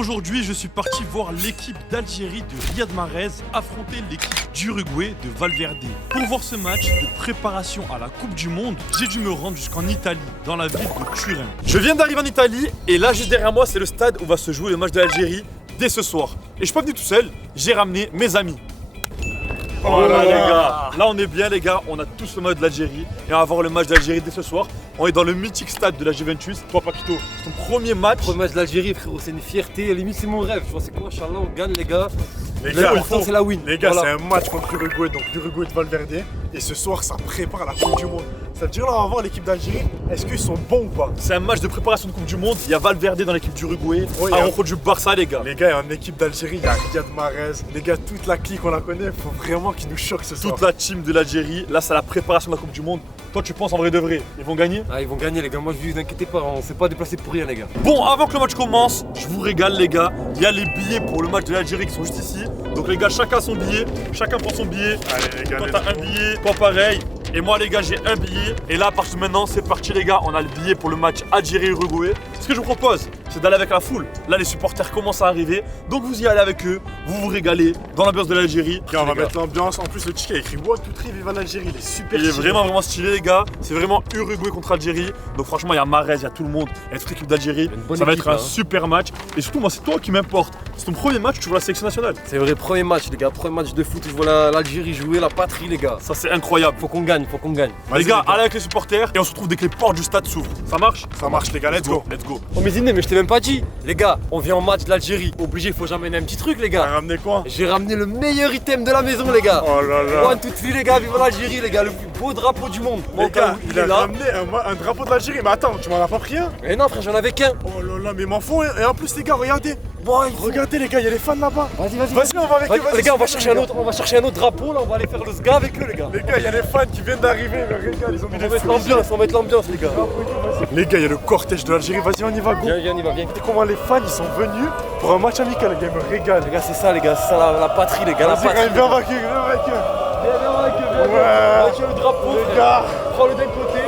Aujourd'hui, je suis parti voir l'équipe d'Algérie de Riyad Mahrez affronter l'équipe d'Uruguay de Valverde. Pour voir ce match de préparation à la Coupe du Monde, j'ai dû me rendre jusqu'en Italie, dans la ville de Turin. Je viens d'arriver en Italie et là, juste derrière moi, c'est le stade où va se jouer le match de l'Algérie dès ce soir. Et je suis pas venu tout seul, j'ai ramené mes amis. Oh là les gars, là on est bien les gars, on a tous le match de l'Algérie et on va voir le match d'Algérie dès ce soir. On est dans le mythique stade de la Juventus. Toi Paquito, c'est ton premier match. Premier match de l'Algérie frérot, c'est une fierté, limite c'est mon rêve. Je vois c'est quoi, Inch'Allah on gagne les gars. Les gars, c'est la win. Les gars, voilà. c'est un match contre l'Uruguay, donc l'Uruguay de Valverde. Et ce soir, ça prépare la Coupe du Monde. Ça veut dire là, on va voir l'équipe d'Algérie. Est-ce qu'ils sont bons ou pas? C'est un match de préparation de Coupe du Monde. Il y a Valverde dans l'équipe d'Uruguay, Oui, Araujo du Barça les gars. Les gars, il y a une équipe d'Algérie, il y a Riyad Mahrez. Les gars, toute la clique, on la connaît. Il faut vraiment qu'ils nous choquent ce soir. Toute la team de l'Algérie, là c'est la préparation de la Coupe du Monde. Toi tu penses en vrai de vrai, ils vont gagner? Ah, ils vont gagner les gars, moi je vous inquiétez pas, on s'est pas déplacé pour rien les gars. Bon, avant que le match commence, je vous régale les gars. Il y a les billets pour le match de l'Algérie qui sont juste ici. Donc les gars, chacun son billet, chacun prend son billet. Allez les gars, Toi t'as un billet, toi pareil. Et moi les gars j'ai un billet. Et là à partir de maintenant c'est parti les gars, on a le billet pour le match Algérie-Uruguay. Ce que je vous propose, c'est d'aller avec la foule. Là les supporters commencent à arriver. Donc vous y allez avec eux, vous vous régalez dans l'ambiance de l'Algérie. on va mettre l'ambiance. En plus, le ticket a écrit What to Tree, vive l'Algérie. Il est super Il est stylé. vraiment stylé les gars. C'est vraiment Uruguay contre Algérie. Donc franchement il y a Mahrez, il y a tout le monde, il y a toute l'équipe d'Algérie. Une bonne Ça va équipe, être un hein. super match. Et surtout moi c'est toi qui m'importe. C'est ton premier match, tu vois la sélection nationale. C'est vrai, premier match les gars, premier match de foot, je vois l'Algérie jouer, la patrie les gars. Ça c'est incroyable. Faut qu'on gagne, faut qu'on gagne. Les gars, allez avec les supporters et on se retrouve dès que les portes du stade s'ouvrent. Ça marche? Ça marche, les gars, let's go. Let's go. Oh mais Ziné, mais je t'ai même pas dit. Les gars, on vient en match de l'Algérie. Obligé, faut jamais amener un petit truc les T'as gars. ramené quoi? J'ai ramené le meilleur item de la maison les gars. Oh là là. One, two, three les gars, vive l'Algérie les gars, le plus beau drapeau du monde. Mon Les gars, il il est a là. ramené un drapeau de l'Algérie. Mais attends, tu m'en as pas pris un? Mais non frère, j'en avais qu'un. Oh là là, mais m'en faut un. Et en plus, les gars, regardez. Bon, il faut- Regardez, les gars, il y a les fans là-bas. Vas-y, Vas-y, on va avec eux. vas-y, Les gars, on va c'est chercher bon, un autre, on va chercher un autre drapeau là, on va aller faire le sga avec eux les gars. Les gars, il y a les fans qui viennent d'arriver. Mais regarde, ils ont mis On des va mettre feux. l'ambiance, on va mettre l'ambiance les gars. Les gars, il y a le cortège de l'Algérie. Vas-y, on y va, go. Viens, viens, on y va, viens. Regardez comment les fans ils sont venus pour un match amical, les gars, ils me régalent. Les gars, c'est ça les gars, c'est ça la patrie les gars, la Vas-y, patrie. viens avec eux, viens avec eux. Viens, viens avec eux, viens. Ouais. Tiens le drapeau, Les frère. gars, Prends-le d'un côté.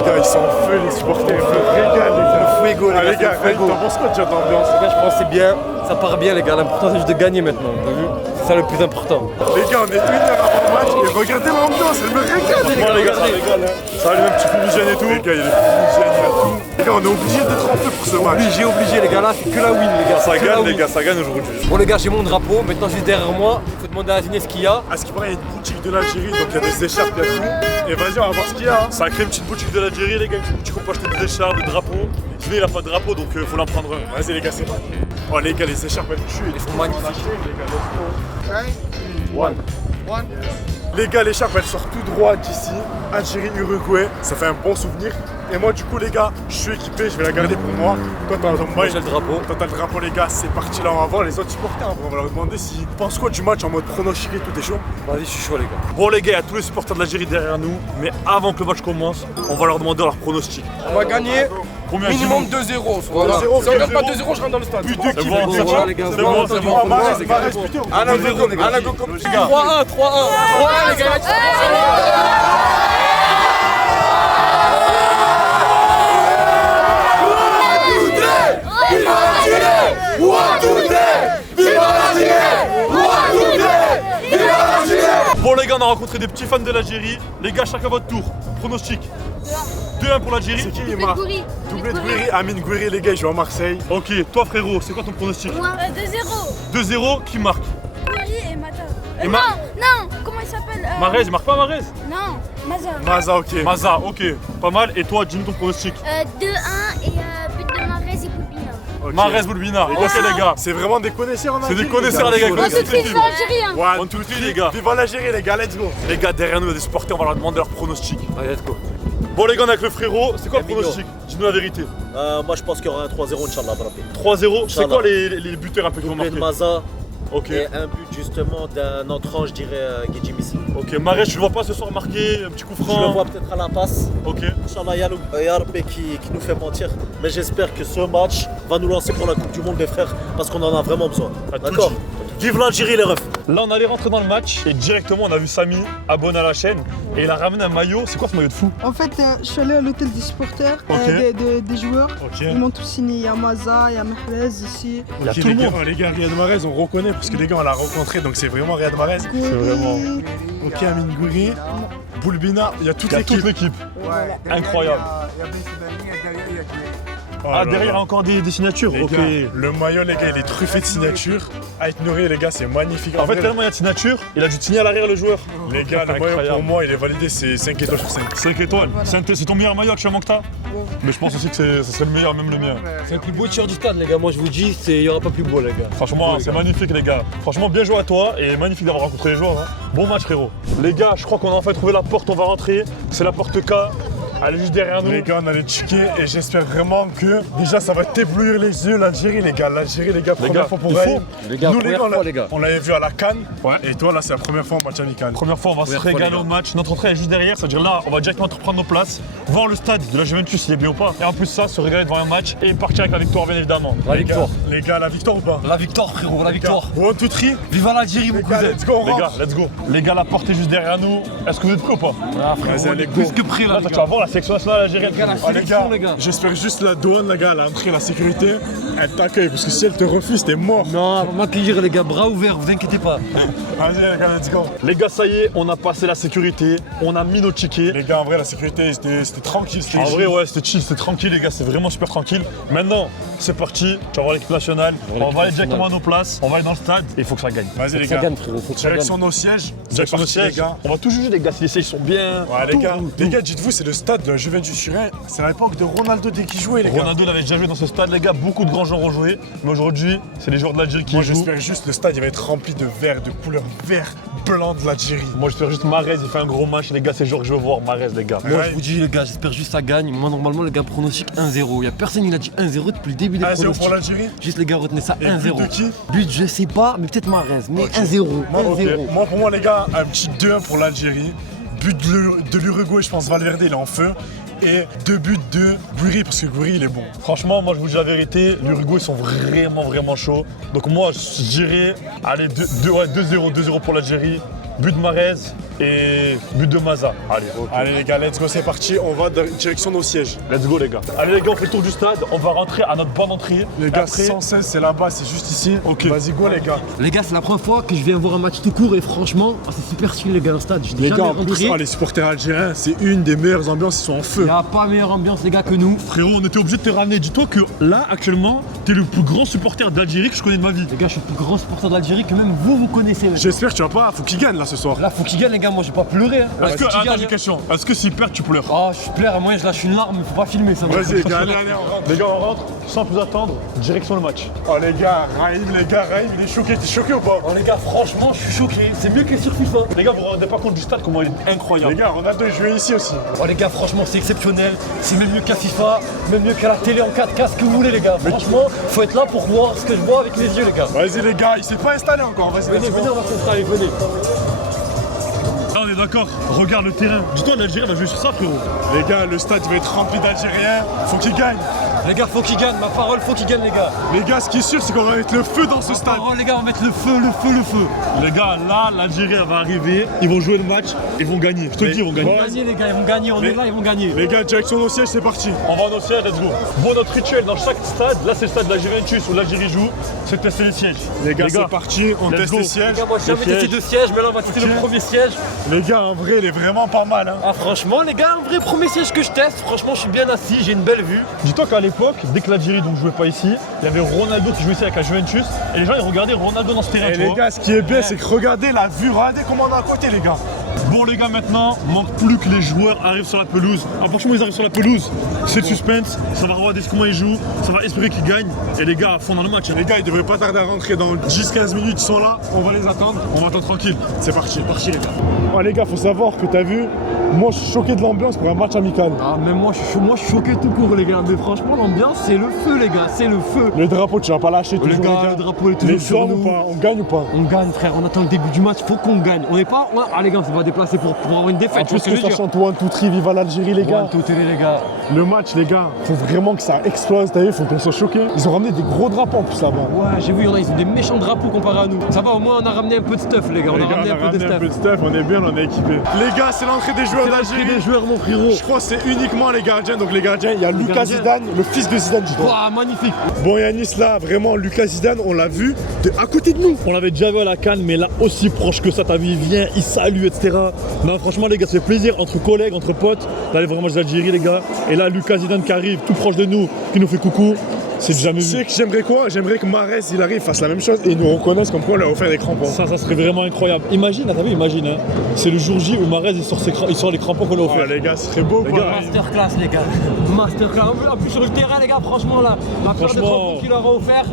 les gars, ils sont en feu, les supporters, ils me régalent, les gars. Le fuego, les Ah, gars, les gars, c'est le fuego. t'en penses quoi déjà de l'ambiance? Les gars, je pense que c'est bien, ça part bien les gars, l'important c'est juste de gagner maintenant, t'as vu? C'est ça le plus important. Les gars, on est 1 heure avant le match et regardez l'ambiance, elle me régale. Bon les gars, ça régale hein. Ça va les mêmes petits fumigènes et tout. Les gars, il y a les fumigènes, il y a tout. Les gars, on est obligé d'être en feu pour ce match. Obligé les gars, là c'est que la win les gars. Ça c'est que la gagne win. les gars, ça gagne aujourd'hui. Bon les gars, j'ai mon drapeau, maintenant juste derrière moi, faut demander à Ziné ce qu'il y a. À ce qui paraît, il y a une boutique de l'Algérie, donc il y a des écharpes, il y a tout. Et vas-y, on va voir ce qu'il y a. hein. Sacrée petite boutique de l'Algérie les gars, une petite boutique où on peut acheter des écharpes, des drapeaux. Ziné il a pas de drapeau donc faut l'en prendre un. Vas-y, les gars, c'est parti. Oh, les gars, les écharpes, elles tuent. Ils sont magnifiques. Les gars, l'écharpe elle sort tout droit d'ici, Algérie-Uruguay, ça fait un bon souvenir. Et moi du coup les gars, je suis équipé, je vais la garder pour moi. Toi t'as J'ai le drapeau. Toi t'as le drapeau les gars, c'est parti là, on va voir les autres supporters, on va leur demander s'ils pensent quoi du match en mode pronostic et tout, t'es chaud? Vas-y, je suis chaud les gars. Bon les gars, il y a tous les supporters de l'Algérie derrière nous. Mais avant que le match commence, on va leur demander leur pronostic. On va gagner Combien minimum 2-0. Voilà. 2-0, Si on gagne pas 2-0, 2-0, je rentre dans le stade. But de C'est qui bon, les c'est gars? bon, les gars, c'est bon, c'est bon. Ah, Mahrez, putain. Un à go, les gars. Un à go comme les gars. 3-1, 3-1. 3-1, les gars. Bon les gars, on a rencontré des petits fans de l'Algérie. Les gars, chacun votre tour. Pronostic. 2-1 pour l'Algérie. C'est qui Emma? Doublé de Gouiri, Amine Gouiri les gars, ils jouent à Marseille. Ok, toi frérot, c'est quoi ton pronostic? Moi, 2-0. 2-0, qui marque? Gouiri et Mata. Et Ma- Non, comment il s'appelle Mahrez, il marque pas Mahrez? Non, Maza. Maza, ok. Maza, ok, pas mal. Et toi, dis-nous ton pronostic. 2-1 et but de Mahrez et Boubina. Ok. Mahrez Boulbina, Les ok gars, les gars. C'est vraiment des connaisseurs en C'est des Algérie, connaisseurs les gars. Chaud, Connaissez On toutes les se teams. l'Algérien. One, One, two, three, les gars. Vive l'Algérie les gars, let's go. Les gars, derrière nous, il y a des supporters, on va leur demander leur pronostic. Allez, let's go. Bon les gars, on est avec le frérot, c'est quoi le Emilio. pronostic? Dis-nous la vérité. Moi je pense qu'il y aura un 3-0 Inch'Allah Rabbi. 3-0, c'est Inch'Allah. quoi les buteurs un peu qui vont Doublé de marquer? Maza Ok, et un but justement d'un entrant, je dirais Guedji Missi. ok. Mahrez, tu le vois pas ce soir marquer, un petit coup Je le franc? vois peut-être à la passe. Ok. Inch'Allah, il y a Rabbi qui nous fait mentir. Mais j'espère que ce match va nous lancer pour la Coupe du Monde, les frères, parce qu'on en a vraiment besoin. T'as tout D'accord? dit. Vive l'Algérie les refs. Là, on allait rentrer dans le match et directement, on a vu Samy abonné à la chaîne et il a ramené un maillot. C'est quoi ce maillot de fou? En fait, je suis allé à l'hôtel des supporters, Ok. des joueurs. Ok. Ils m'ont tous signé. Il y a Maza, il y a Mahrez ici. Il y a Ok, tout le les monde. gars, les gars, Riyad Mahrez, on reconnaît parce que les gars, on l'a rencontré, donc c'est vraiment Riyad Mahrez. C'est vraiment. Ok, Amin Gouiri, Boulbina, il y a toute Il y a toute l'équipe. l'équipe. Incroyable. Oh Ah, là derrière, là. encore des signatures. Les Ok. gars, le maillot, les gars, il est truffé de signatures. Ait Nouri, les gars, c'est magnifique. En fait, vrai, tellement il y a de signatures, il a dû signer à l'arrière le joueur. les gars, le maillot Incroyable. pour moi, il est validé, c'est 5 étoiles sur 5. 5 étoiles. C'est ton meilleur maillot actuellement que t'as? Mais je pense aussi que ce serait le meilleur, même le mien. C'est le plus beau t-shirt du stade, les gars. Moi, je vous dis, il n'y aura pas plus beau, les gars. Franchement, c'est magnifique, les gars. Franchement, bien joué à toi et magnifique d'avoir rencontré les joueurs. Hein. Bon match, frérot. Les gars, je crois qu'on a enfin trouvé la porte, on va rentrer. C'est la porte K. Elle est juste derrière nous. Les gars, on allait checker et j'espère vraiment que déjà ça va t'éblouir les yeux, l'Algérie, les gars. L'Algérie, les gars, Les première gars, fois pour il Raïm. faut. Les gars, Nous, les première gars, fois, les gars. on l'avait vu à la Cannes. Ouais. Et toi, là, c'est la première fois en match amical. Première fois, on va se Première fois, régaler les gars. au match. Notre entrée est juste derrière, c'est-à-dire là, on va directement prendre nos places, voir le stade de la Juventus s'il est bien ou pas. Et en plus, ça, se régaler devant un match et partir avec la victoire, bien évidemment. La victoire. Les gars, la victoire ou pas? La victoire, frérot, la victoire. One, two, three. Viva l'Algérie, mon Les gars, cousin. let's go, on Les gars, rentre. let's go. Les gars, la porte est juste derrière nous. Est-ce que vous êtes prêts ou pas? Ah, Vas-y, frérot, allez, plus go. que prêt, là, Là, les tu vas gars. voir la sélection nationale algérienne. Les gars, la Ah, les sélection, gars, les gars. j'espère juste la douane, les gars, à l'entrée, la sécurité, elle t'accueille parce que si elle te refuse, t'es mort. Non, on va m'accueillir, les gars, bras ouverts, vous inquiétez pas. Vas-y, les gars, let's go. Les gars, ça y est, on a passé la sécurité, on a mis nos tickets. Les gars, en vrai, la sécurité, c'était tranquille. En vrai, ouais, c'était chill, c'était tranquille, les gars, c'est vraiment super tranquille. Maintenant, c'est parti, tu vas voir l'équipe nationale. On va aller directement à nos places, on va aller dans le stade et il faut que ça gagne. Vas-y, les Ça gars. gagne, frérot, faut que ça gagne. Direction nos sièges. Direction C'est nos parti, sièges, les gars. on va tout juger, les gars, si les sièges sont bien. Ouais, les Tout, gars, tout, les tout. gars, dites-vous, c'est le stade de la Juventus Turin. C'est à l'époque de Ronaldo dès qu'il jouait, les gars. Ronaldo il avait déjà joué dans ce stade, les gars, beaucoup de grands joueurs ont joué. Mais aujourd'hui, c'est les joueurs de l'Algérie qui Moi, y jouent. j'espère juste le stade, il va être rempli de verre, de couleur vert, blanc de l'Algérie. Moi, j'espère juste Mahrez, il fait un gros match, les gars, c'est le joueur que je veux voir, Mahrez, les gars. Moi, Ouais. je vous dis, les gars, j'espère juste que ça gagne. Moi, normalement, les gars, pronostic 1-0. Y'a personne qui a dit 1-0 depuis le début des 1-0 pronostics. pour l'Algérie. Juste, les gars, retenez ça, Et 1-0. but de qui? But, je sais pas, mais peut-être Mahrez. Mais 1-0. Moi, 1-0. Moi, pour moi, les gars, un petit 2-1 pour l'Algérie. But de l'Uruguay, je pense, Valverde, il est en feu. Et 2 buts de Gouiri, parce que Gouiri, il est bon. Franchement, moi, je vous dis la vérité, l'Uruguay, ils sont vraiment chauds. Donc, moi, je dirais, allez, 2-0 pour l'Algérie. But de Mahrez et but de Maza. Allez, ok. Allez, les gars, let's go, c'est parti. On va direction nos sièges. Let's go, les gars. Allez, les gars, on fait le tour du stade. On va rentrer à notre bonne entrée. Les gars, Après, 116, c'est là-bas, c'est juste ici. Ok. Vas-y, go, les gars. Les gars, c'est la première fois que je viens voir un match tout court et franchement, c'est super stylé, les gars, le stade. Je Les jamais gars, en plus, rentré. les supporters algériens, c'est une des meilleures ambiances, ils sont en feu. Il n'y a pas meilleure ambiance, les gars, que nous. frérot, on était obligé de te ramener. Dis-toi que là, actuellement, t'es le plus grand supporter d'Algérie que je connais de ma vie. Les gars, je suis le plus grand supporter d'Algérie que même vous connaissez. Les gars. J'espère que tu vas pas, faut qu'il gagne là ce soir. Là, faut qu'il gagne, les gars. Moi, j'ai pas pleuré. Hein. Est-ce que, Faut qu'il attends, gagne, j'ai une hein. question. Est-ce que s'il perd, tu pleures? Oh, je pleure, moi je lâche une larme, faut pas filmer ça. Vas-y, les gars, allez, on rentre. Les gars, on rentre sans plus attendre. Direction le match. Oh, les gars, Raïm, il est choqué. T'es choqué ou pas? Oh, les gars, franchement, je suis choqué. C'est mieux que sur FIFA. Les gars, vous vous rendez pas compte du stade, comment il est incroyable. Les gars, Ronaldo, il jouait ici aussi. Oh, les gars, franchement, c'est exceptionnel. C'est même mieux qu'à FIFA, même mieux qu'à la télé en 4K, ce que vous voulez, les gars. Franchement, faut être là pour voir ce que je vois avec les yeux, les gars. Vas-y, les gars, il s'est pas installé encore. Vas-y, Venez, let's go. venez, on va s'installer, venez. Là, on est d'accord. Regarde le terrain. Dis-toi, l'Algérie va jouer sur ça, frérot. Les gars, le stade va être rempli d'Algériens. Faut qu'il gagne. Les gars, faut qu'ils gagnent, ma parole, faut qu'ils gagnent, les gars. Les gars, ce qui est sûr, c'est qu'on va mettre le feu dans ce stade. Oh, les gars, on va mettre le feu, le feu, le feu. Les gars, là, l'Algérie elle va arriver. Ils vont jouer le match. Ils vont gagner. Je te le dis, ils vont gagner. Ils vont gagner, les gars, ils vont gagner, on est là, ils vont gagner. Les gars, direction nos sièges, c'est parti. On va au siège, let's go. Bon, notre rituel dans chaque stade, là, c'est le stade de la Juventus où l'Algérie joue, c'est de tester les sièges. Les gars, c'est parti. On let's teste go. les sièges. Les gars, moi, j'ai jamais testé deux sièges, mais là, on va tester Ok. le premier siège. Les gars, en vrai, il est vraiment pas mal. Hein. Ah, franchement, les gars, un vrai premier siège que je teste. Franchement, je suis bien assis, j'ai une belle vue. Dis-toi qu'à l'époque, dès que l'Algérie donc jouait pas ici, il y avait Ronaldo qui jouait ici avec la Juventus et les gens ils regardaient Ronaldo dans ce terrain. Et tu les vois. gars, ce qui est bien, c'est que regardez la vue. Regardez comment on est à côté, les gars. Bon les gars, maintenant, manque plus que les joueurs arrivent sur la pelouse. Ah, franchement, ils arrivent sur la pelouse. C'est le suspense, ça va regarder comment ils jouent, ça va espérer qu'ils gagnent. Et les gars, à fond dans le match. hein. Les gars, ils devraient pas tarder à rentrer dans 10-15 minutes. Ils sont là. On va les attendre. On va attendre tranquille. C'est parti. Les gars. Oh, les gars, faut savoir que t'as vu, moi, je suis choqué de l'ambiance pour un match amical. Ah, même moi, je suis choqué tout court, les gars. Mais franchement, l'ambiance, c'est le feu, les gars, c'est le feu. Le drapeau, tu vas pas lâcher Les toujours, gars, le drapeau est toujours Les sur hommes ou nous. pas? On gagne ou pas? On gagne, frère, on attend le début du match, faut qu'on gagne. On n'est pas. Ah, les gars, on va déplacer. placé pour avoir une défaite. En plus que ça chante One, Two, Three, viva l'Algérie les gars. Tout les gars. Le match les gars, faut vraiment que ça explose, t'as vu, faut qu'on soit choqués. Ils ont ramené des gros drapeaux en plus là-bas. Ouais, j'ai vu, ils ont des méchants drapeaux comparés à nous. Ça va, au moins on a ramené un peu de stuff les gars, on a ramené un peu de stuff. On est bien, on est équipés. Les gars, c'est l'entrée des joueurs d'Algérie. des joueurs mon frérot. Je crois que c'est uniquement les gardiens. Donc les gardiens, il y a Lucas Zidane, le fils de Zidane du Waouh, magnifique. Bon Yanis là, vraiment Lucas Zidane, on l'a vu à côté de nous. On l'avait déjà vu à la CAN, mais là aussi proche que ça, t'as vu, il vient, il salue, etc. Non, franchement, les gars, ça fait plaisir entre collègues, entre potes, d'aller vraiment aux Algérie, les gars. Et là, Lucas Zidane qui arrive tout proche de nous, qui nous fait coucou. C'est jamais Tu vu. sais que j'aimerais quoi? J'aimerais que Mahrez il arrive, fasse la même chose et ils nous reconnaissent comme quoi on leur a offert des crampons. Ça serait vraiment incroyable. Imagine, t'as vu, imagine, hein. C'est le jour J où Mahrez il sort les crampons qu'on a Ah, offerts. les gars, ce serait beau Les quoi. gars, Masterclass les gars. Masterclass. En plus sur le terrain les gars, franchement là, la paire de Franchement. crampons qu'il leur a offert,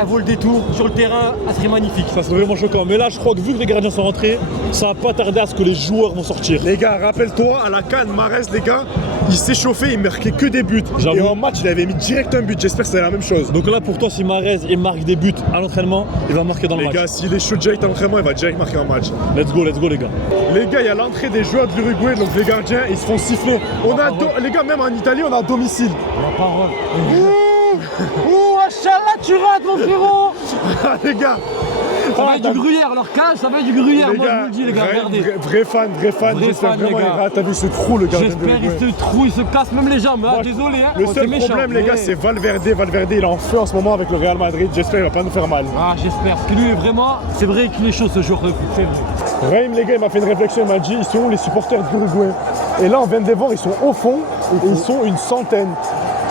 elle vaut le détour. Sur le terrain, elle serait magnifique. ça serait vraiment choquant. Mais là, je crois que vu que les gardiens sont rentrés, ça va pas tarder à ce que les joueurs vont sortir. Les gars, rappelle-toi, à la CAN, Mahrez, les gars, il s'est chauffé, il marquait que des buts. J'avoue. Et en match, il avait mis direct un but. J'espère que c'est la même chose. Donc là, pour toi, si Mahrez il marque des buts à l'entraînement, il va marquer dans le Les match. gars, s'il est chaud direct à l'entraînement, il va direct marquer un match. Let's go les gars. Les gars, il y a l'entrée des joueurs de l'Uruguay, donc les gardiens, ils se font siffler. Les gars, même en Italie, on a domicile. La parole. Ouh, Inch'Allah, tu rates mon frérot. Ah, les gars. Ça va être du gruyère, leur cage, ça va être du gruyère. Les Moi je gars, vous le dis les gars, regardez. vrai fan. Vrai J'espère fan, vraiment les il gars. rate. T'as vu ce trou, le gardien de J'espère l'Uruguay. il se trouve, il se casse même les jambes. Ah, Moi, désolé hein. Le Oh, seul c'est méchant, problème, les gars, mais- c'est Valverde. Valverde, il est en feu en ce moment avec le Real Madrid. J'espère qu'il va pas nous faire mal. Ah j'espère, parce que lui vraiment, c'est vrai qu'il est chaud ce joueur de foot, c'est vrai. Raïm, les gars, il m'a fait une réflexion. Il m'a dit, ils sont où les supporters de l'Uruguay? Et là, on vient de les voir, ils sont au fond. Et ils sont une centaine.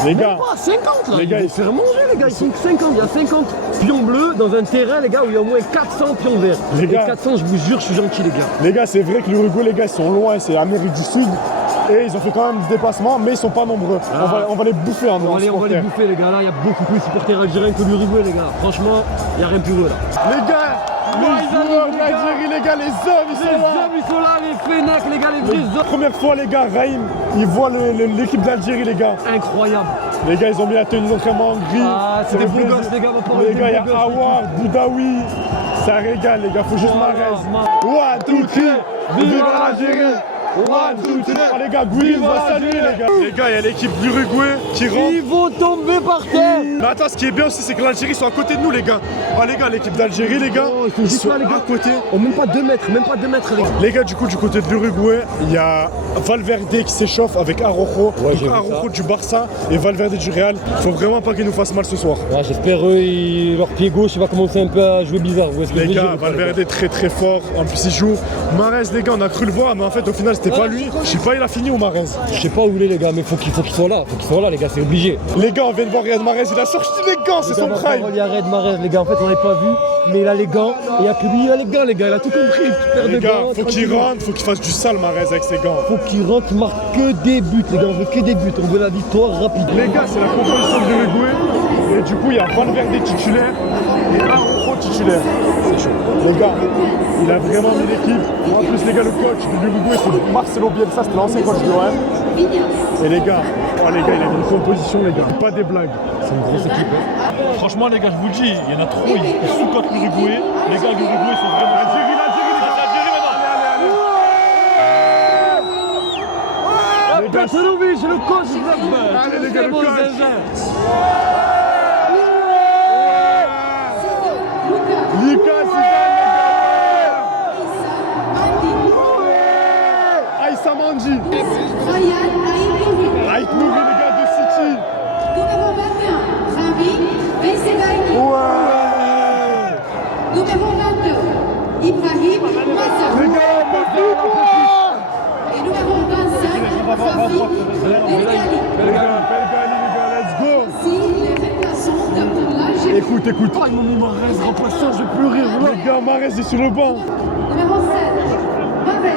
Les gars, Pas 50 là, Les gars, ils vont se faire manger les gars, ils sont 50, il y a 50 pions bleus dans un terrain les gars où il y a au moins 400 pions verts. Les Et gars. 400 je vous jure, je suis gentil les gars. c'est vrai que l'Uruguay, les gars, ils sont loin. C'est Amérique du Sud. Et ils ont fait quand même des déplacements, mais ils sont pas nombreux. On va les bouffer en On va les supporters. bouffer les gars, là il y a beaucoup plus de supporters algériens que l'Uruguay les gars. Franchement, il n'y a rien plus heureux là. Les gars, ils les joueurs arrivent, les gars. d'Algérie, les gars, les hommes, ils Les sont là. hommes ils sont là, les Fénac les gars, les vrais hommes. Première fois, les gars, Raïm, ils voient l'équipe d'Algérie, les gars. Incroyable. Les gars, ils ont mis la tenue d'entraînement en gris. Ah, c'est des beaux plaisir. gosses les gars, on va parler Les des gars, il y a beaux gosses. Awar, Boudaoui. Ça régale, les gars, faut juste Mahrez. One, two, three. Vive l'Algérie. One, two, three. Oh, les gars, Gouy va saluer, les gars. Les gars, il y a l'équipe d'Uruguay qui rentre. Ils vont tomber par terre. Mais attends, ce qui est bien aussi, c'est que l'Algérie sont à côté de nous, les gars. Ah, les gars, l'équipe d'Algérie, les gars, Oh, ils sont juste là, les gars. à côté. Oh, même pas 2 mètres, même pas 2 mètres les gars. Les gars, du coup, du côté de l'Uruguay, il y a Valverde qui s'échauffe avec Araujo. Ouais, j'ai Donc vu Araujo du Barça et Valverde du Real. Faut vraiment pas qu'ils nous fassent mal ce soir. Ouais, j'espère leur pied gauche il va commencer un peu à jouer bizarre. Vous voyez ce que je Les veux gars, dire, Valverde est très très fort. En plus, il joue. Mahrez, les gars, on a cru le voir, mais en fait, au final, c'était pas lui. Je sais pas, il a fini au Mahrez. Je sais pas où il est les gars, mais faut qu'il soit là. Faut qu'il soit là les gars, c'est obligé. Les gars, on vient de voir Riyad Mahrez, il a sorti les gants, c'est son prime. Il y a Red Mahrez les gars, en fait on l'avait pas vu, mais il a les gants. Et il y a que lui, il a les gants les gars, il a tout compris. Une petite paire Les de gars, gants, faut qu'il rentre, faut qu'il fasse du sale Mahrez avec ses gants. Faut qu'il rentre, il marque que des buts les gars, on veut que des buts, on veut la victoire rapide. Les gars, c'est la composition de l'Uruguay. Et du coup, il y a Valverde titulaire et Araujo titulaire. C'est chaud. Les gars, il a vraiment mis l'équipe. En plus, les gars, le coach de l'Uruguay, c'est Marcelo Bielsa, c'était l'ancien coach de l'OM. Et les gars, oh les gars, il a mis une composition, les gars. Pas des blagues. C'est une grosse équipe. Hein. Franchement, les gars, je vous le dis, il y en a trop, ils sous-cotent l'Uruguay. Les gars, l'Uruguay sont vraiment. L'Algérie, l'Algérie, les gars. Les gars, Personnellement, j'ai le coach du club. Allez, les gars, le coach. Lucas, Aïssa Mandi. Aït Nouri, les gars de City. Numéro 21, Ravi Bensebaini. Ouais. Numéro 22, Ibrahim Massa. Les gars, on peut plus. Et numéro 25, Sophie Belgali. Les gars, let's go. Si les remplaçants de l'Algérie. Écoute. Oh, ils m'ont mis Mahrez remplaçant, je vais pleurer. Les gars, Mahrez est sur le banc. Numéro 7, Mavez.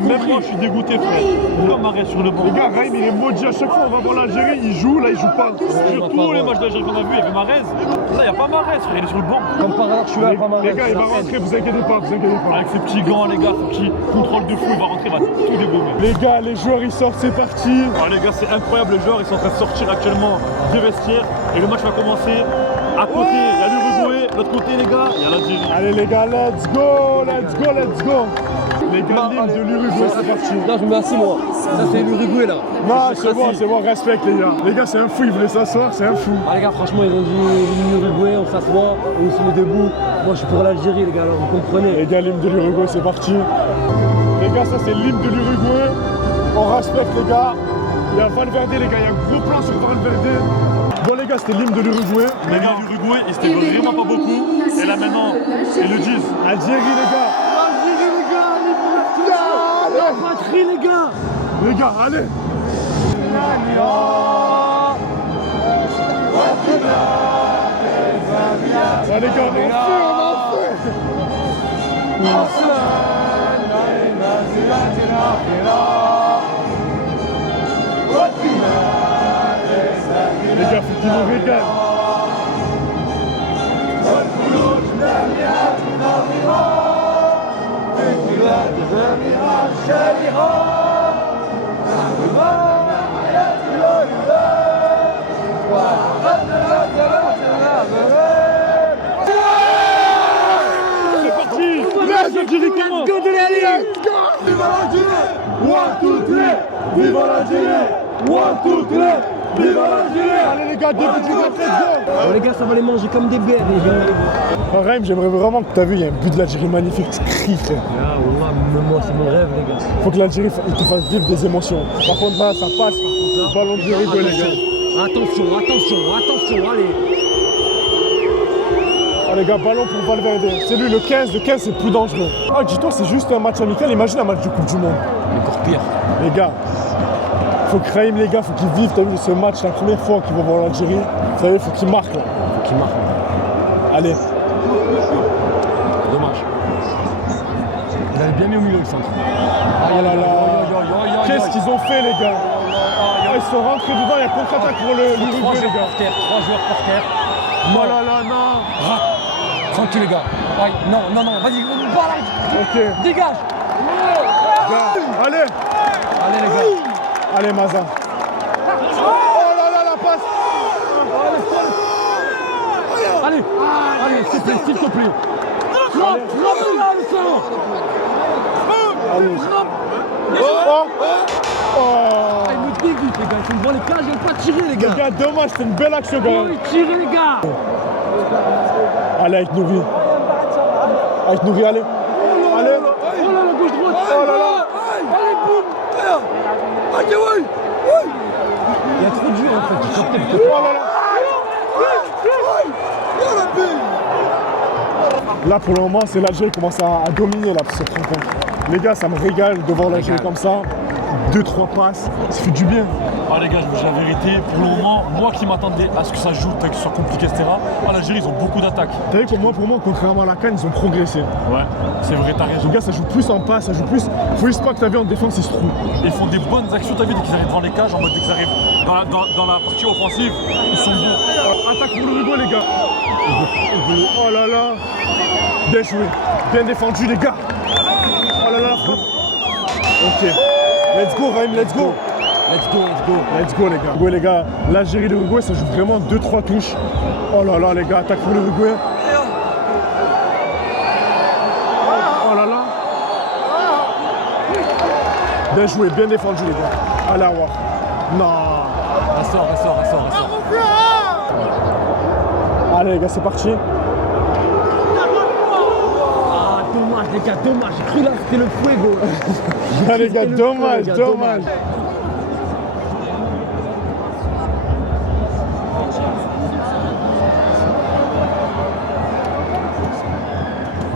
Même moi, je suis dégoûté, frère. Pourquoi Mahrez sur le banc? Les gars, Raïm, il est maudit à chaque fois. On va voir l'Algérie, il joue, là, il joue pas. Sur tous les matchs d'Algérie qu'on a vu, il y avait Mahrez. Là, il n'y a pas Mahrez, frère, il est sur le banc. Comme par hasard, je suis là, pas Mahrez. Les gars, il va rentrer, vous inquiétez pas, vous inquiétez pas. Avec ses petits gants, les gars, son petit contrôle de fou, il va rentrer, il va tout dégommer. Les gars, les joueurs, ils sortent, c'est parti. Ah, les gars, c'est incroyable, les joueurs, ils sont en train de sortir actuellement des vestiaires. Et le match va commencer. À côté, il y a l'Uruguay. De l'autre côté, les gars, il y a l'Algérie. Allez, les gars, let's go. Les gars, l'hymne de l'Uruguay, c'est parti. Là, je me mets assis, moi. Ça, c'est l'Uruguay, là. Non, c'est bon, respect, les gars. Les gars, c'est un fou, il voulait s'asseoir, c'est un fou. Ah, les gars, franchement, ils ont dit l'hymne Uruguay, on s'assoit, on se met debout. Moi, je suis pour l'Algérie, les gars, alors vous comprenez. Les gars, l'hymne de l'Uruguay, c'est parti. Les gars, ça, c'est l'hymne de l'Uruguay. On respecte, les gars. Il y a Valverde, les gars, il y a un gros plan sur Valverde. Bon, les gars, c'était l'hymne de l'Uruguay. Les gars, l'Uruguay, ils étaient vraiment pas beaucoup. Et là maintenant, ils le disent. Algérie, les gars. Algérie, les gars, la patrie, les gars. Les gars, allez. Ah, les gars, on est en feu, on est en feu. Les gars, faut qu'ils nous régalent. C'est parti. L'Algérie commence. Viva l'Algérie! One, two, three! Viva l'Algérie! One, two, three! Viva l'Algérie! Allez les gars, début du match, let's go! Oh, les gars, ça va les manger comme des bêtes, les gars. Raïm, j'aimerais vraiment que t'as vu, il y a un but de l'Algérie magnifique, tu cries, frère. Ah, wallah, même moi, c'est mon rêve, les gars. Faut que l'Algérie te fasse vivre des émotions. Par contre, là, ça passe. Ballon de Uruguay, les gars. Attention, allez. Oh les gars, ballon pour Valverde. C'est lui le 15 c'est plus dangereux. Ah, dis-toi, c'est juste un match amical, imagine un match de Coupe du Monde. Encore pire. Les gars, faut que Raïm, les gars, faut qu'ils vivent ce match la première fois qu'ils vont voir l'Algérie. Vous savez, faut qu'ils marquent là. Allez. Dommage. Il avait bien mis au milieu, le centre. Oh là là. Qu'est-ce qu'ils ont fait, les gars? Ils sont rentrés dedans, il y a contre-attaque pour l'Uruguay, les gars. 3 joueurs par terre. Oh là là, non. Tranquille, les gars. Ouais, non, vas-y, balance. Ok. Dégage. Gars, allez. Allez, les gars. Allez, Maza. Oh là là, la passe. Allez, s'il te plaît. Frappe là, le sang. Allez. Oh. Il me dégoûte, les gars. Ils sont devant les cages, ils n'ont pas tiré, les Les gars. gars, dommage, c'était une belle action, quand même. Ils tirent, les gars. Allez, avec Nouri. Allez. Oh là là, gauche-droite. Oh là là. Allez, boum. Il y a trop de joueurs, en fait. Ils sortent peut-être. Oh là là. Là, pour le moment, c'est l'Algérie qui commence à dominer là, pour cette rencontre. Les gars, ça me régale de voir l'Algérie comme ça. 2-3 passes, ça fait du bien. Ah les gars, je vous dis la vérité, pour le moment, moi qui m'attendais à ce que ça joue, que ce soit compliqué, etc. L'Algérie, ils ont beaucoup d'attaques. T'as vu pour moi, contrairement à la CAN, ils ont progressé. Ouais, c'est vrai, t'as raison. Les gars, ça joue plus en passe, ça joue plus. Faut juste pas que t'as vu en défense, ils se trouvent. Ils font des bonnes actions, t'as vu, dès qu'ils arrivent devant les cages, en mode dès qu'ils arrivent dans la partie offensive, ils sont bons. Attaque pour l'Uruguay, les gars. Oh là là. Bien joué, bien défendu, les gars. Oh là là, la frappe. Ok. Let's go, Raïm, let's go. Let's go. Let's go, les gars. Ouais, les gars, l'Algérie et l'Uruguay, ça joue vraiment 2-3 touches. Oh là là, les gars, attaque pour l'Uruguay. Oh là là. Bien joué, bien défendu, les gars. Allez, à voir. Non. Ressort. Allez, les gars, c'est parti. Ah, dommage, les gars, dommage. J'ai cru là, c'était le fuego. Ah, les gars, dommage.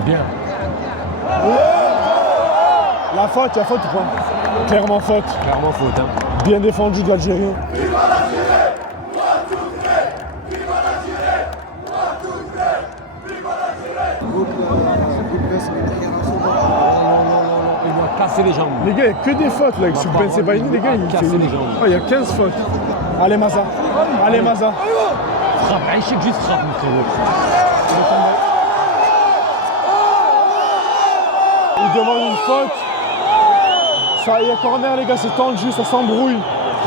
Bien. La faute, ou pas? Clairement faute. Clairement faute, hein. Bien défendu de l'Algérie. Il doit casser les jambes. Les gars, il n'y a que des fautes là. Sur Ben Sebaini, les gars, il y a 15 fautes. Allez, Maza. Frappe, échec juste frappe, mon frérot. Il demande une faute. Ça, il y a corner, les gars, c'est tendu, ça s'embrouille.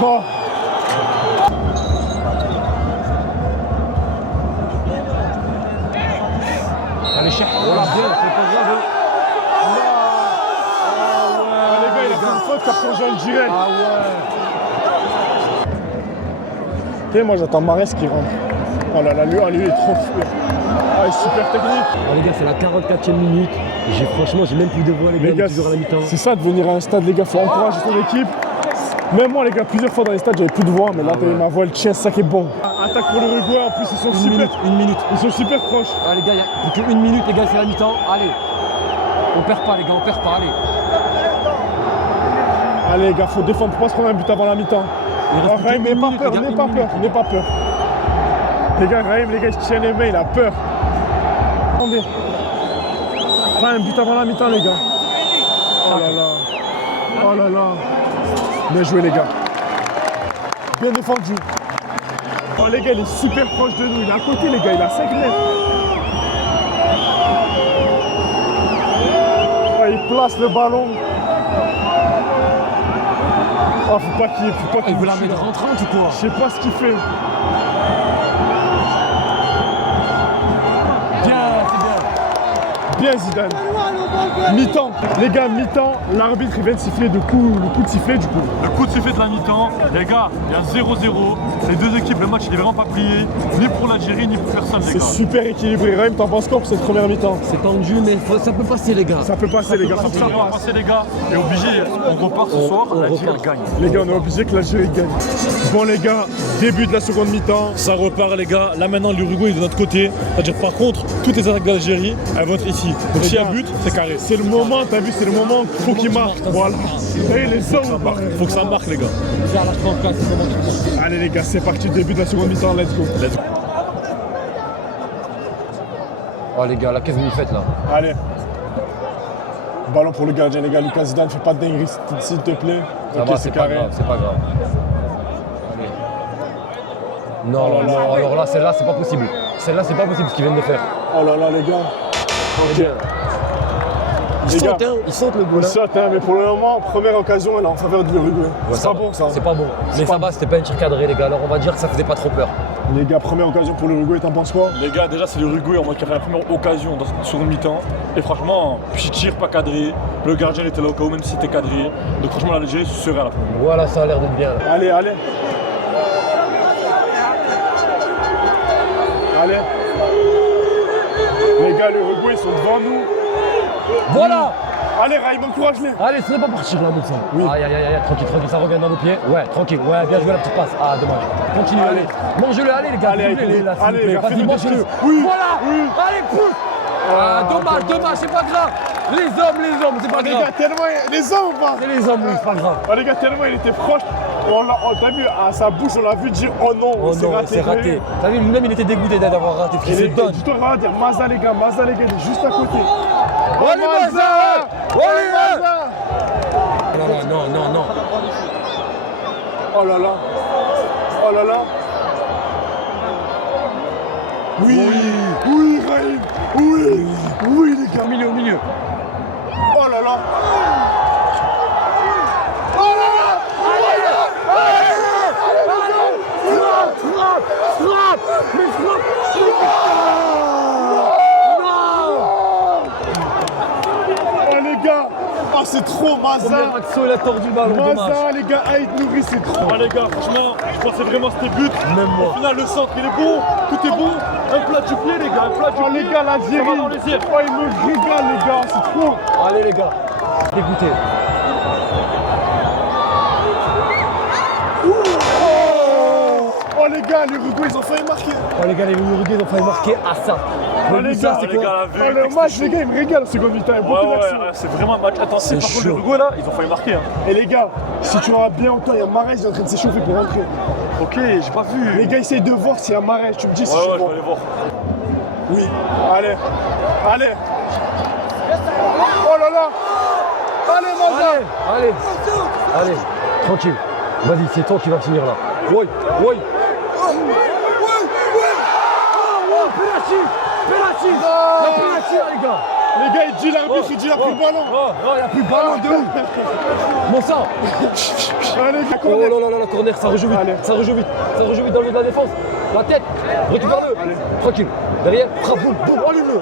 Oh. Allez, cher. Voilà, bien, c'est pas grave. carton jaune direct. Ah ouais. Tu sais, moi j'attends Marès qui rentre. Oh là là, lui il est trop fou. Ah, il est super technique. Ah, les gars, c'est la 44e minute. Franchement, j'ai même plus de voix, les gars, toujours à la mi-temps. c'est ça de venir à un stade, les gars, faut encourager ton équipe. Même moi, les gars, plusieurs fois dans les stades, j'avais plus de voix, mais là, ma voix, elle tient, c'est ça qui est bon. Attaque pour l'Uruguay, en plus, ils sont Une minute. Ils sont super proches. Ah, les gars, il n'y a plus qu'une minute, les gars, c'est la mi-temps. Allez. On perd pas, les gars, on perd pas, allez. Allez, les gars, faut défendre, faut pas se prendre un but avant la mi-temps. Raïm, n'aie pas peur, n'aie pas peur. Les gars, Raïm, les gars, il se tient les mains, il a peur. Attendez. Pas un but avant la mi-temps, les gars. Oh là là. Oh là là. Bien joué, les gars. Bien défendu. Oh, les gars, il est super proche de nous. Il est à côté, les gars, il a 5 mètres. Oh, il place le ballon. Oh, faut pas qu'il Il veut la mettre rentrante ou quoi? Je sais pas ce qu'il fait. Bien, c'est bien. Bien Zidane. Mi-temps. Les gars, mi-temps, l'arbitre il vient de siffler le coup de sifflet du coup. Le coup de sifflet de la mi-temps, les gars, il y a 0-0. Les deux équipes, le match il est vraiment pas plié, ni pour l'Algérie, ni pour personne, les C'est gars. super équilibré. Raïm, t'en penses quoi pour cette première mi-temps? C'est tendu, mais ça peut passer, les gars. Ça peut passer, les gars. Ça va passer, les gars. Et obligé, on repart ce soir, l'Algérie gagne. Les gars, on est obligé que l'Algérie gagne. Bon, les gars, début de la seconde mi-temps. Ça repart, les gars. Là maintenant, l'Uruguay est de notre côté. C'est-à-dire, par contre, toutes les attaques d'Algérie, elles vont être ici. Donc s'il y a but, c'est carré. C'est le moment, t'as vu, c'est le moment qu'il faut qu'il marque. Voilà. Et les hommes, Faut que ça marque, les gars. allez les gars, c'est parti, début de la seconde mi-temps, let's go. Oh, les gars, la caisse faite là. Allez. Ballon pour le gardien, les gars. Lucas Zidane, fais pas de dinguerie, s'il te plaît. Ça Ok, va, c'est c'est pas carré. grave, c'est pas grave. Allez. Non, Oh là là. non, alors là, celle-là, c'est pas possible. Celle-là, c'est pas possible ce qu'ils viennent de faire. Oh là là, les gars. Ok. Ils Les gars, sautent, hein, ils sautent le goal. Il saute, hein, mais pour le moment, première occasion, elle est en faveur de l'Uruguay. C'est pas bon ça. C'est pas bon. Mais ça va, c'était pas un tir cadré, les gars. Alors on va dire que ça faisait pas trop peur. Les gars, première occasion pour l'Uruguay, t'en penses quoi? Les gars, déjà, c'est l'Uruguay. On va faire la première occasion sur une mi-temps. Et franchement, petit tir pas cadré. Le gardien était là au cas où, même si c'était cadré. Donc franchement, l'Algérie se serait à la première. Voilà, ça a l'air d'être bien là. Allez, allez. Allez. Les gars, l'Uruguay, ils sont devant nous. Voilà. Allez, Raïm, encourage-les. Allez, ce n'est pas partir là, ça. Oui. Aïe, aïe, aïe, tranquille, tranquille, ça revient dans nos pieds. Ouais, tranquille, ouais, bien joué la petite passe. Ah, dommage. Continue, allez. Mangez-le, allez, les gars. Allez, Allez, allez, là, s'il vous allez, plaît. gars, Vas-y, fais-nous mangez-le. des oui. Voilà. Oui. Allez, pousse. Ah, dommage, dommage, c'est pas grave. Les hommes, c'est pas Les grave. gars, tellement. Les hommes ou pas? C'est les hommes, oui, c'est pas grave. Ah, les gars, tellement il était proche. T'as vu, à sa bouche, on l'a vu dire oh non, Oh non, c'est raté. T'as vu, lui-même, il était dégoûté d'avoir raté. Il se donne. Tu dois dire Maza, les gars, il est juste à côté. Oh, les Maza. Oh, les Maza. Non, non, non, non. Oh là là. Oh là là. Oui, oui, Raïm. Oui, oui, les gars. Au milieu, au milieu. Oh là là. Oh là là. Oh les gars. Oh c'est trop Maza. Première action, il a tordu le ballon, dommage. Maza, les gars, Aït Nourri, c'est trop. Ah les gars, franchement, je pensais vraiment que c'était but. Même moi. Au final, le centre, il est bon, tout est bon. Un plat du pied, les gars, un plat du Oh pied. les gars, l'Algérie. Ça va dans les airs. Oh, ils me régalent, les gars, c'est trop. Allez, les gars. Dégoûté. Oh les gars, l'Uruguay, ils ont failli marquer. Oh, les gars, les Uruguayens ont failli marquer à ça. Oh les gars, les gars, la oh, vérité, le match, les gars, ils me régalent, seconde mi-temps. Il y a beaucoup d'actions. c'est vraiment un match intensif. Par contre, chaud. l'Uruguay là, ils ont failli marquer. Hein. Et les gars, si tu auras bien autant, il y a Marès qui est en train de s'échauffer pour rentrer. Ok, j'ai pas vu. Les gars, essayent de voir s'il y a Marès. Tu me dis si Ouais, je ouais, suis je bon. vais aller voir. Oui. Allez. Allez. Oh là là. Allez, Maza. Allez, allez, tranquille. Vas-y, c'est toi qui vas finir là. Oui, oui. Oh, penalty. Penalty. Il y a penalty là, les gars. Les gars, il dit l'arbitre, il dit il a pris le ballon. Oh, il n'y a plus de ballon de ouf. Mon sang. Allez, les gars, Oh là là là là, corner, ça rejoue vite. Allez. Ça rejoue vite. Ça rejoue vite dans le milieu de la défense. La tête. Récupère-le. Allez. Tranquille. Derrière, frappe, boum, boum, allume-le.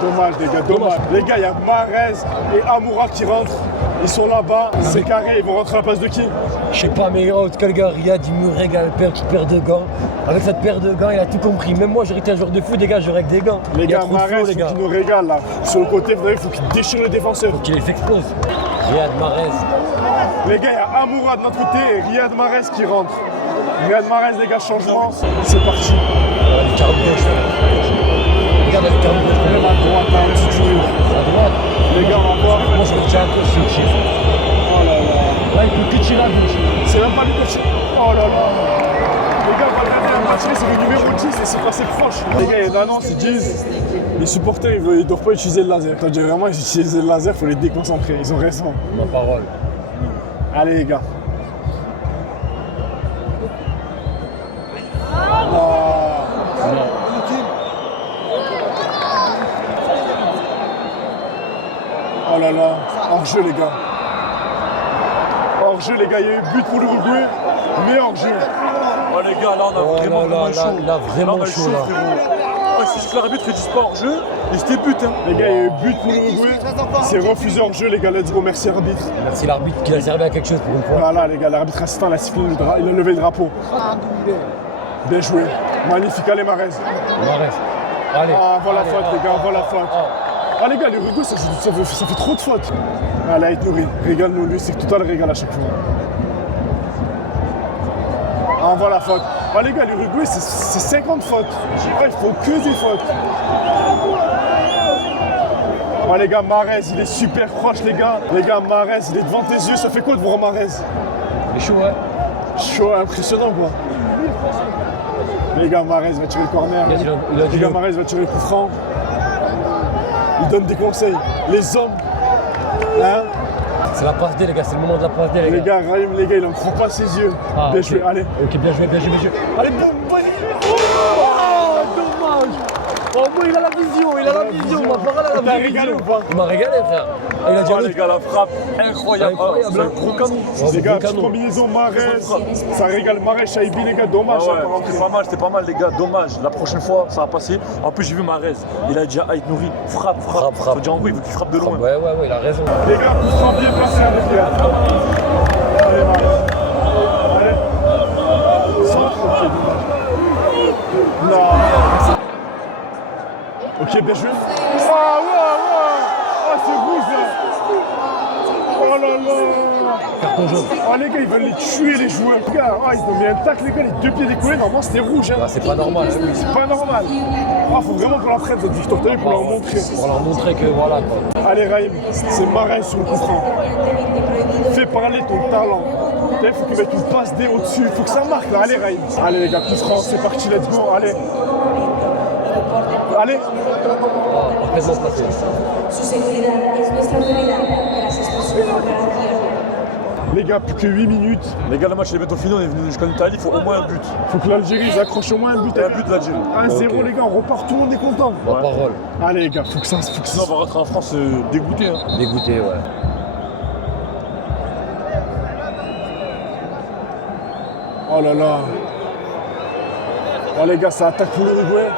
Dommage, les gars, dommage. Les gars, il y a Mahrez et Amoura qui rentrent. Ils sont là-bas, c'est carré, ils vont rentrer à la place de qui? Je sais pas, mais en tout cas, le gars, Riyad, il me régale, petite paire de gants. Avec cette paire de gants, il a tout compris. Même moi, j'aurais été un joueur de foot, les gars, j'aurais avec des gants. Les Il y a gars, trop de Mahrez, flow, les faut gars. qu'il nous régale là. Sur le côté, vous voyez, il faut qu'il déchire le défenseur. Faut qu'il les explose. Riyad Mahrez. Les gars, il y a Amoura de notre côté et Riyad Mahrez qui rentre. Riyad Mahrez, les gars, changement. C'est parti. Le carreau gauche. Regarde le carreau gauche. Même à droite, là, un petit joueur. À droite. Les gars, on va voir. Moi, je retiens un peu, je suis Oh là là. là, il peut que tirer à gauche. C'est même pas lui qui tire. Oh là là. Les gars, regardez la match, c'est le numéro 10 et c'est passé proche. Les gars, il y a une annonce, ils disent les supporters, ils doivent pas utiliser le laser. Quand je dis vraiment, ils utilisent le laser, il faut les déconcentrer. Ils ont raison. Ma parole. Allez, les gars. Oh là là, hors-jeu les gars. Hors-jeu les gars, il y a eu but pour l'Uruguay, mais hors-jeu. Oh les gars, là on a Oh vraiment là là, chaud. là, vraiment on a chaud, là. frérot. Ouais, si l'arbitre ne dit pas hors jeu, et c'était but hein. Les gars, il y a eu but pour l'Uruguay. C'est refusé hors-jeu les gars, let's go, merci arbitre. Merci l'arbitre qui a servi à quelque chose pour une fois. Voilà les gars, l'arbitre assistant il a sifflé il a levé le drapeau. Bien joué, magnifique, allez Mahrez. Mahrez. Allez. Ah, voilà la Allez, faute les gars, voilà la faute. Ah les gars, l'Uruguay ça fait trop de fautes. Allez, Ait Nouri, régale-nous, lui c'est que total régale à chaque fois. Ah, on voit la faute. Ah les gars, l'Uruguay c'est 50 fautes. Ah, il faut que des fautes. Ah les gars, Mahrez, il est super proche les gars. Les gars, Mahrez, il est devant tes yeux. Ça fait quoi de voir Mahrez? Il est chaud, ouais. Chaud, impressionnant quoi. Les gars, Mahrez va tirer le corner. Il a dit Les gars, le- Mahrez va tirer le coup franc. Il donne des conseils. Les hommes. Hein? C'est la passe D, les gars, c'est le moment de la passe D, Les gars, Raïm, les gars, il en croit pas ses yeux. Ah, Bien ok. joué, allez. Ok, bien joué, bien joué, bien joué. Allez, boum, boum. Oh, dommage. Oh, moi, il a la vision, il a la vision. Ma parole, elle a T'as la régalé vision. ou pas? Il m'a régalé, frère. Ah, il a dit Oh les gars, la frappe, incroyable. Incroyable. C'est un gros canon. Oh, Les c'est gars, bon petite canon. combinaison Mahrez. Ça régale Mahrez, Chaibi, les gars, dommage. Ah ça ouais, part rentrer. c'était pas mal les gars, dommage. La prochaine fois, ça va passer. En plus, j'ai vu Mahrez. Il a dit à Ait Nouri, frappe. Frappe. Ça veut dire en gros, il veut qu'il frappe de loin. Ouais, il a raison. Les gars, vous sentez bien placé avec les gars. Allez, Mahrez. Allez. Centre, ok. Non. Ok, bien joué. Ah ouais. Ah, c'est rouge là. Oh là là. Carton jaune. Oh les gars, ils veulent les tuer les joueurs. Les gars, ils ont mis un tacle les gars, les deux pieds décollés, normalement c'était rouge. Hein. Ah, c'est pas normal, hein, oui. C'est pas normal. Ah, faut vraiment qu'on la prenne cette victoire, t'as vu, pour leur montrer. Pour leur montrer que voilà quoi. Allez Raïm, c'est Mahrez sur le coup franc. Fais parler ton talent. Il faut qu'il mette une passe D au-dessus, faut que ça marque là. Allez Raïm. Allez les gars, coup franc, c'est parti, let's go, allez. Allez. Parfaitement passé. Les gars, plus que 8 minutes. Les gars, le match est bientôt fini, on est venu jusqu'en Italie, il faut au moins un but. Faut que l'Algérie ils accrochent au moins un but. Et un but de l'Algérie. 1-0 Ok. les gars, on repart, tout le monde est content. Ma parole. Allez les gars, faut que ça. Sinon, on va rentrer en France dégoûté. Hein. Dégoûté, ouais. Oh là là. Oh les gars, ça attaque pour l'Uruguay.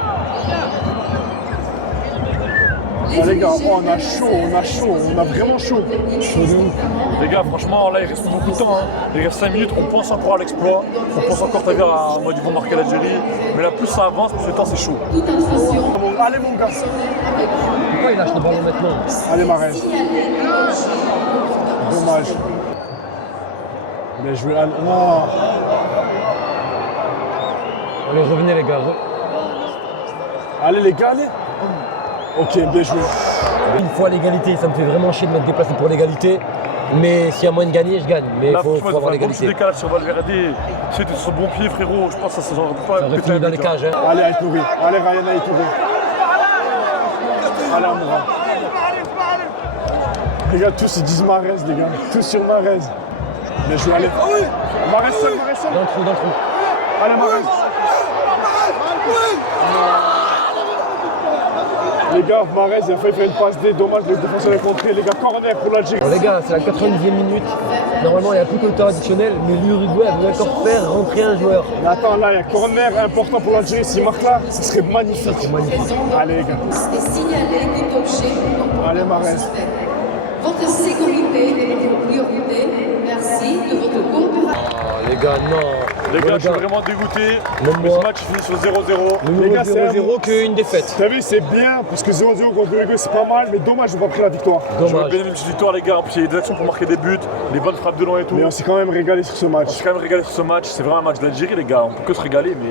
Oh les gars, oh, on a chaud, on a vraiment chaud. Chaud de ouf. Les gars, franchement, là, il reste beaucoup de temps. Hein. Il reste 5 minutes, on pense encore à l'exploit. On pense encore, t'as vu, à mode ils vont marquer l'Algérie. Mais là, plus ça avance, plus le temps, c'est chaud. Allez mon gars. Pourquoi il lâche le ballon maintenant? Allez Mahrez. Dommage. Bien joué, allez. Oh. Allez, revenez les gars. Allez les gars, allez. Ok, bien joué. Une fois l'égalité, ça me fait vraiment chier de m'être déplacé pour l'égalité. Mais s'il y a moyen de gagner, je gagne. Mais il Là, faut franchement, avoir il y a un bon petit l'égalité. décalage sur Valverde. Si t'es sur le bon pied, frérot, je pense que ça ne pas. Ça aurait fini dans les cages. Hein. Allez Ait Nouri. Allez Ryan Ait Nouri. Allez Amoura. Les gars, tous ils disent Mahrez, les gars. Tous sur Mahrez. Bien joué, allez. Mahrez seul. Dans le trou, dans le trou. Allez Mahrez. Les gars, Mahrez, il a failli faire une passe D. Dommage, le défenseur est contré. Les gars, corner pour l'Algérie. Bon, les gars, c'est la 90e minute. Normalement, il n'y a plus que le temps additionnel, mais l'Uruguay a voulu encore faire rentrer un joueur. Mais attends, là, il y a corner important pour l'Algérie. S'il marque là, ce serait magnifique. C'est magnifique. Allez, les gars. Et signaler tout objet comportant Allez, Mahrez. suspect. Votre sécurité est votre priorité. Merci de votre coopération. Oh, les gars, non. Les Bon, gars, je suis vraiment dégoûté. Même Mais moi. ce match finit sur 0-0. Les gars, c'est un 0-0 qu'une défaite. T'as vu, c'est bien, parce que 0-0 contre l'Uruguay, c'est pas mal, mais dommage, on va pris la victoire. J'aurais Dommage. bien aimé une petite victoire, les gars. En plus, il y a des actions pour marquer des buts, les bonnes frappes de loin et tout. Mais on s'est quand même régalé sur ce match. On s'est quand même régalé sur ce match. C'est vraiment un match d'Algérie, les gars. On peut que se régaler, mais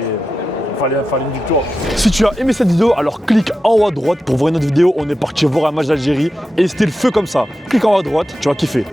fallait une victoire. Si tu as aimé cette vidéo, alors clique en haut à droite pour voir une autre vidéo. On est parti voir un match d'Algérie et c'était le feu comme ça. Clique en haut à droite, tu vas kiffer.